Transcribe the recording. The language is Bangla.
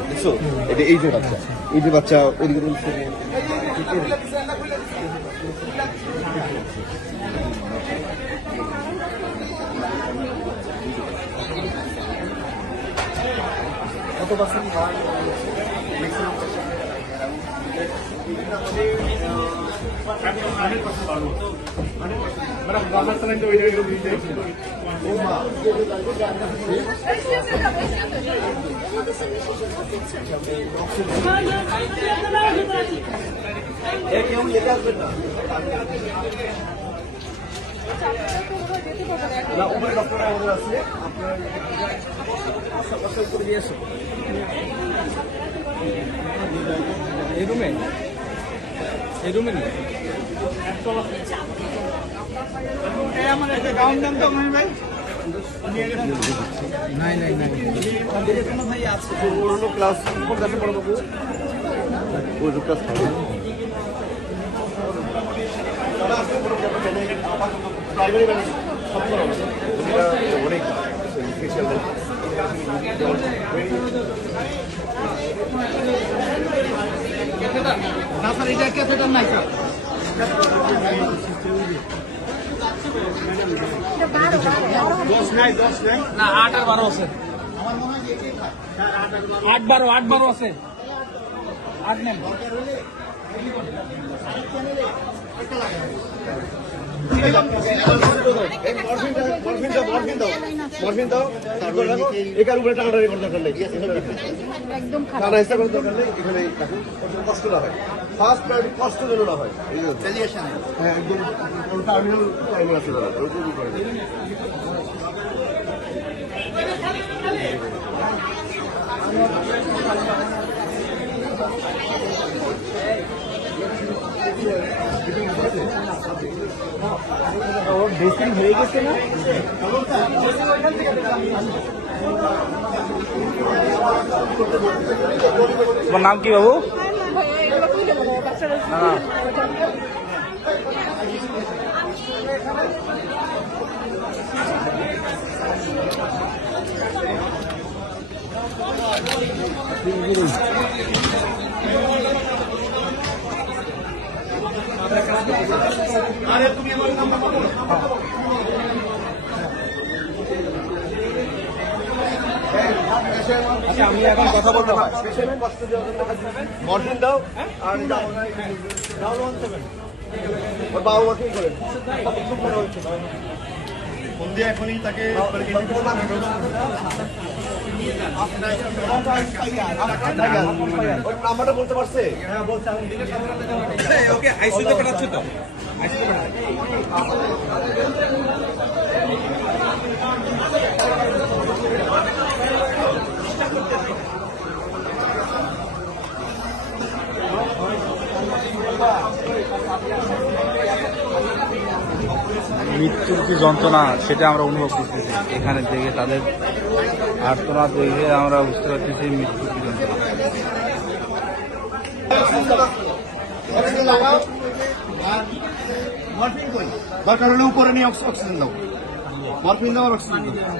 দেখছো এটা এই যে বাচ্চা ওদিকে কত পার্সেন্ট ম্যাক্সিমাম উপরে ডক্টর আছে আপনার করে দিয়ে এসো এই রুমে আমার একটা গাউন দাম তো ভাই নাই ভাই আছে পুরোনো ক্লাস করতে পড়ো বাবু ওই ক্লাস প্রাইমারি মানে সব অনেক স্পেশাল না স্যার এটা ক্যাথেটার নাই স্যার দশ নাই না 8 আর 12 আছে আমার মনে হয় 8 12 আছে 8 নেন মরফিন দাও তারপর একার উপরে টাকাটা রেকর্ড দরকার নেই একদম খারাপ দরকার নেই এখানে কষ্ট না হয় ফার্স্ট প্রায়োরিটি কষ্ট যেন না হয় হ্যাঁ একদম টার্মিনাল টাইমার আছে দাদা ওইটুকু করে বেশি হয়ে গেছে না তোমার নাম কি বাবু? আরে তুমি আমার নাম্বার বলো আচ্ছা আমি এখন কথা বলতে পারি মর্নিং দাও আর ওর বাবা মাকেই করেন ফোন দিয়ে এখনই তাকে নাম্বারটা বলতে পারছে হ্যাঁ বলছে ওকে আইসিইউতে পাঠাচ্ছ তো মৃত্যুর যে যন্ত্রণা সেটা আমরা অনুভব করতেছি এখানে থেকে তাদের আর্তনাদ দেখে আমরা বুঝতে পারতেছি মৃত্যুর কি যন্ত্রণা। দরকার হলে উপরে নিয়ে অক্সিজেন দাও মরফিন দাও আর অক্সিজেন দাও।